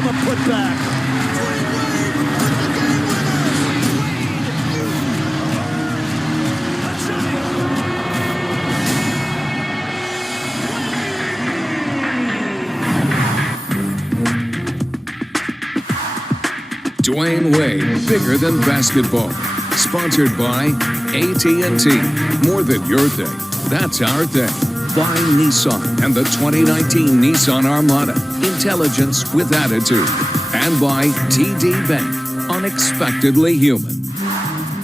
on the putback. Dwyane Wade, bigger than basketball. Sponsored by AT&T. More than your thing, that's our thing. By Nissan and the 2019 Nissan Armada. Intelligence with attitude. And by TD Bank. Unexpectedly human.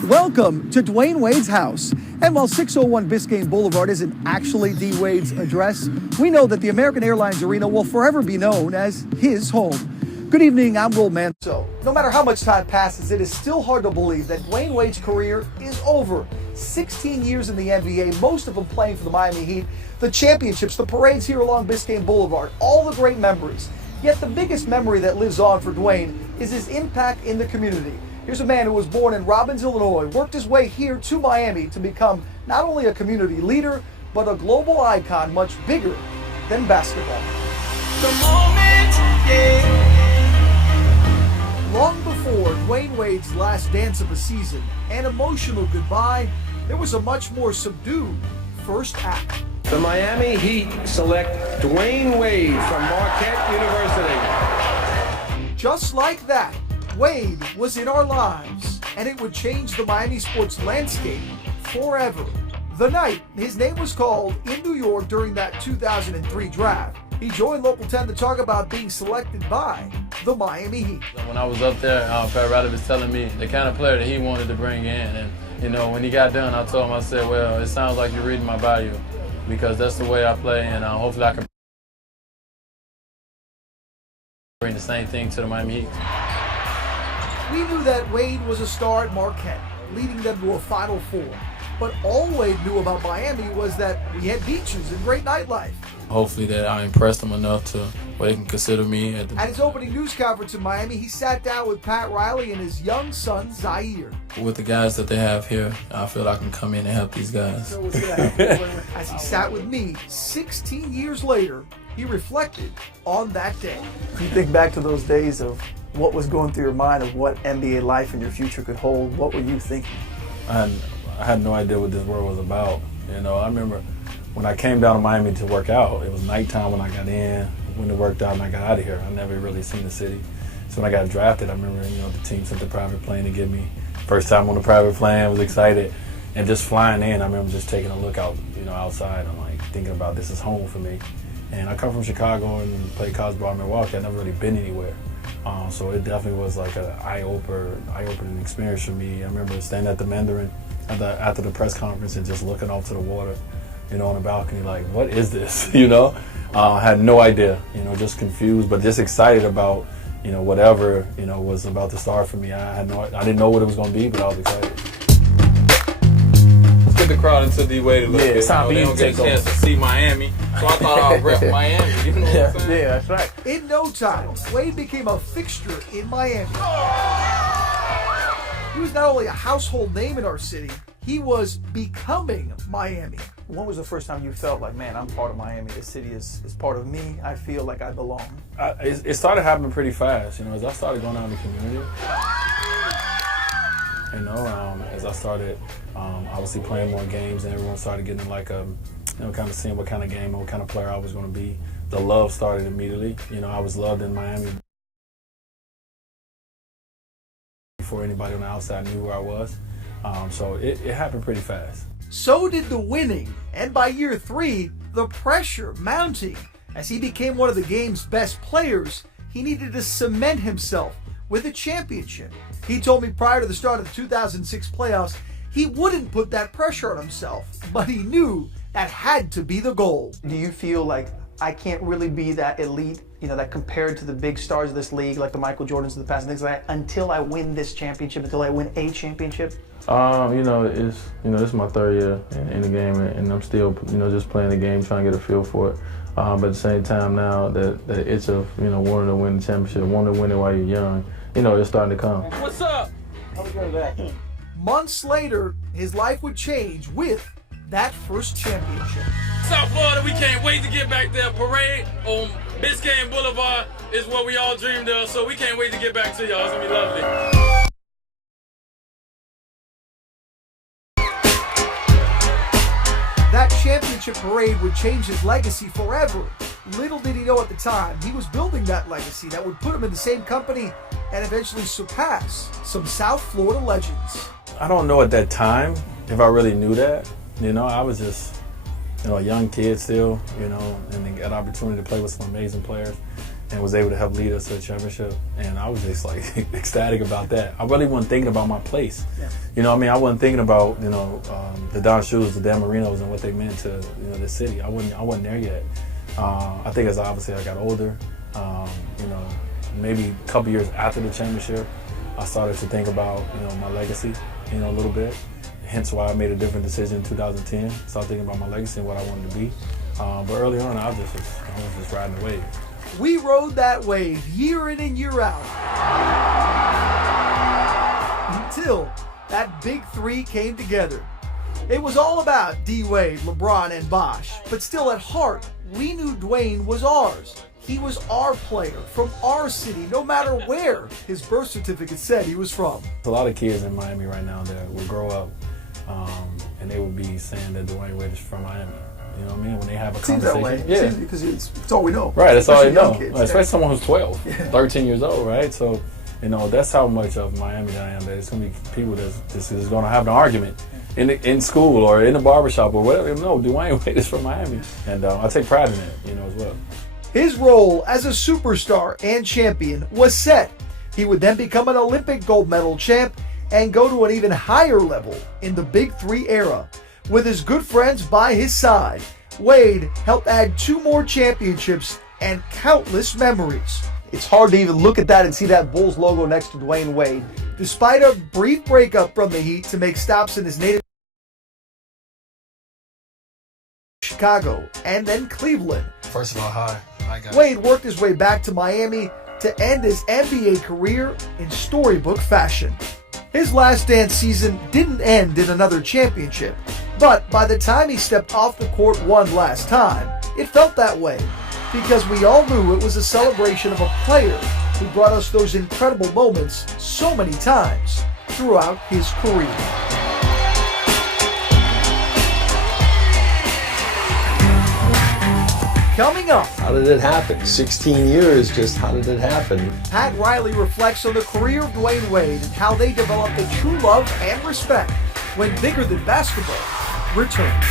Welcome to Dwyane Wade's house. And while 601 Biscayne Boulevard isn't actually D. Wade's address, we know that the American Airlines Arena will forever be known as his home. Good evening, I'm Will Mann. So, no matter how much time passes, it is still hard to believe that Dwyane Wade's career is over. 16 years in the NBA, most of them playing for the Miami Heat, the championships, the parades here along Biscayne Boulevard, all the great memories. Yet the biggest memory that lives on for Dwyane is his impact in the community. Here's a man who was born in Robbins, Illinois, worked his way here to Miami to become not only a community leader, but a global icon much bigger than basketball. The moment, yeah. Long before Dwyane Wade's last dance of the season, an emotional goodbye, there was a much more subdued first act. The Miami Heat select Dwyane Wade from Marquette University. Just like that, Wade was in our lives, and it would change the Miami sports landscape forever. The night his name was called in New York during that 2003 draft, he joined Local 10 to talk about being selected by the Miami Heat. When I was up there, Pat Riley was telling me the kind of player that he wanted to bring in. And, you know, when he got done, I told him, I said, well, it sounds like you're reading my bio because that's the way I play, and hopefully I can bring the same thing to the Miami Heat. We knew that Wade was a star at Marquette, leading them to a Final Four. But all Wade knew about Miami was that we had beaches and great nightlife. Hopefully that I impressed him enough to where he can consider me. At his opening news conference in Miami, he sat down with Pat Riley and his young son, Zaire. With the guys that they have here, I feel I can come in and help these guys. So what's gonna happen? As he sat with me 16 years later, he reflected on that day. You think back to those days of what was going through your mind of what NBA life and your future could hold. What were you thinking? I had no idea what this world was about. You know, I remember when I came down to Miami to work out, it was nighttime when I got in, when it worked out and I got out of here. I never really seen the city. So when I got drafted, I remember, you know, the team sent the private plane to get me. First time on the private plane, I was excited. And just flying in, I remember just taking a look out, you know, outside. I'm like thinking about this is home for me. And I come from Chicago and played college ball in Milwaukee. I'd never really been anywhere. So it definitely was like an eye-opening experience for me. I remember standing at the Mandarin after the press conference and just looking off to the water, you know, on the balcony, like, what is this? You know, I had no idea, you know, just confused, but just excited about, you know, whatever, you know, was about to start for me. I didn't know what it was going to be, but I was excited. Let's get the crowd into D. Wade a little bit. It's time for you to take a chance to see Miami, so I thought I'd rep Miami. You know what I'm saying? Yeah, that's right. In no time, Wade became a fixture in Miami. He was not only a household name in our city, he was becoming Miami. When was the first time you felt like, man, I'm part of Miami, this city is part of me, I feel like I belong? It started happening pretty fast, you know, as I started going out in the community. You know, as I started obviously playing more games and everyone started getting like you know, kind of seeing what kind of game, what kind of player I was going to be. The love started immediately. You know, I was loved in Miami before anybody on the outside knew who I was. So it happened pretty fast. So did the winning, and by year 3, the pressure mounting. As he became one of the game's best players, he needed to cement himself with a championship. He told me prior to the start of the 2006 playoffs, he wouldn't put that pressure on himself, but he knew that had to be the goal. Do you feel like I can't really be that elite, you know, that compared to the big stars of this league, like the Michael Jordans of the past and things like that, until I win this championship, until I win a championship? You know, this is my third year in the game, and I'm still, you know, just playing the game, trying to get a feel for it. But at the same time now, the itch of, you know, wanting to win the championship, wanting to win it while you're young, you know, it's starting to come. What's up? Months later, his life would change with that first championship. South Florida, we can't wait to get back there. Parade on Biscayne Boulevard is what we all dreamed of, so we can't wait to get back to y'all. It's gonna be lovely. That championship parade would change his legacy forever. Little did he know at the time, he was building that legacy that would put him in the same company and eventually surpass some South Florida legends. I don't know at that time if I really knew that. You know, I was just, a young kid still, and then got an opportunity to play with some amazing players and was able to help lead us to a championship. And I was just like ecstatic about that. I really wasn't thinking about my place. Yeah. I wasn't thinking about, the Don Shulas, the Dan Marinos, and what they meant to, the city. I wasn't there yet. I think as obviously I got older, maybe a couple years after the championship, I started to think about, my legacy, a little bit. Hence why I made a different decision in 2010. Started thinking about my legacy and what I wanted to be. But early on, I was just riding the wave. We rode that wave year in and year out. Until that big three came together. It was all about D-Wade, LeBron, and Bosh. But still at heart, we knew Dwyane was ours. He was our player, from our city, no matter where his birth certificate said he was from. A lot of kids in Miami right now that will grow up and they would be saying that Dwyane Wade is from Miami. You know what I mean? When they have a conversation. Seems that way. Yeah. Because it's all we know. Right, that's all they know. Kids, especially someone who's 12, 13 years old, right? So, that's how much of Miami I am, that it's going to be people that's going to have an argument in school or in the barbershop or whatever. No, Dwyane Wade is from Miami. And I take pride in that, as well. His role as a superstar and champion was set. He would then become an Olympic gold medal champ and go to an even higher level in the Big Three era. With his good friends by his side, Wade helped add 2 more championships and countless memories. It's hard to even look at that and see that Bulls logo next to Dwyane Wade. Despite a brief breakup from the Heat to make stops in his native Chicago and then Cleveland. First of all, hi. Hi, guys. Wade worked his way back to Miami to end his NBA career in storybook fashion. His last dance season didn't end in another championship, but by the time he stepped off the court one last time, it felt that way, because we all knew it was a celebration of a player who brought us those incredible moments so many times throughout his career. Coming up, How did it happen? 16 years, just how did it happen? Pat Riley reflects on the career of Dwyane Wade and how they developed a true love and respect when Bigger Than Basketball returns.